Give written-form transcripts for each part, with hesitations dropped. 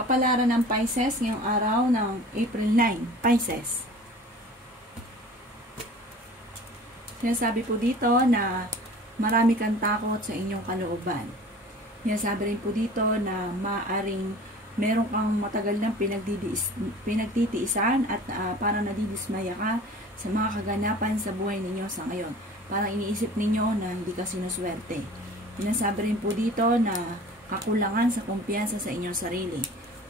Kapalaran ng Pisces ngayong araw ng April 9. Pisces. Sinasabi po dito na marami kang takot sa inyong kalooban. Sinasabi rin po dito na maaring meron kang matagal ng pinagtitiisan at parang nadidismaya ka sa mga kaganapan sa buhay ninyo sa ngayon. Parang iniisip ninyo na hindi ka sinuswerte. Sinasabi rin po dito na kakulangan sa kumpiyansa sa inyong sarili.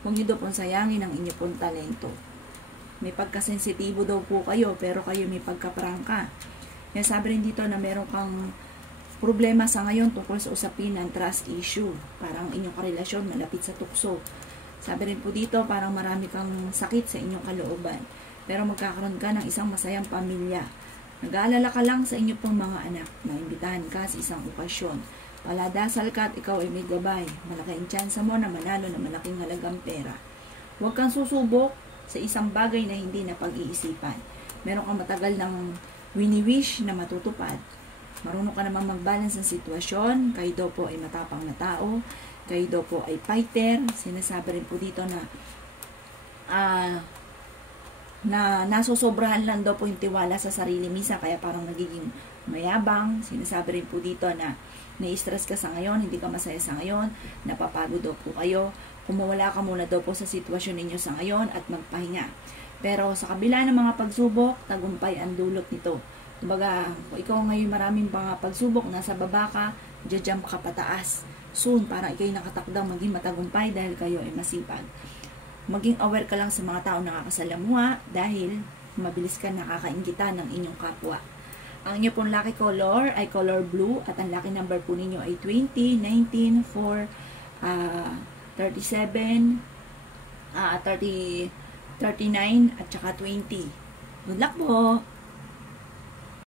Huwag nyo daw pong sayangin ang inyong pong talento. May pagkasensitibo daw po kayo, pero kayo may pagkaprangka. Sinasabi rin dito na meron kang problema sa ngayon tungkol sa usapin ng trust issue. Parang inyong karelasyon malapit sa tukso. Sabi rin po dito, parang marami kang sakit sa inyong kalooban. Pero magkakaroon ka ng isang masayang pamilya. Nag-aalala ka lang sa inyong pong mga anak na imbitahan ka sa isang okasyon. Paladasal ka at ikaw ay may gabay. Malaki ang tsansa mo na manalo na malaking halagang pera. Huwag kang susubok sa isang bagay na hindi na pag-iisipan. Meron kang matagal ng wini-wish na matutupad. Marunong ka namang mag-balance ng sitwasyon. Kayo daw po ay matapang na tao. Kayo daw po ay fighter. Sinasabi rin po dito na nasusobrahan lang daw po yung tiwala sa sarili minsan, kaya parang nagiging mayabang. Sinasabi rin po dito na na-stress ka sa ngayon, hindi ka masaya sa ngayon, napapagod daw po kayo. Kumawala ka muna daw po sa sitwasyon ninyo sa ngayon at magpahinga. Pero sa kabila ng mga pagsubok, tagumpay ang dulot nito. Kumbaga, kung ikaw ngayon maraming mga pagsubok, nasa baba ka, jump ka pataas. Soon, parang ikaw'y nakatakdang maging matagumpay dahil kayo ay masipag. Maging aware ka lang sa mga tao nakakasalamuha dahil mabilis ka nakakainggitan ng inyong kapwa. Ang inyo pong lucky color ay color blue at ang lucky number po ninyo ay 20, 19, 4, 37, 39 at saka 20. Good luck po!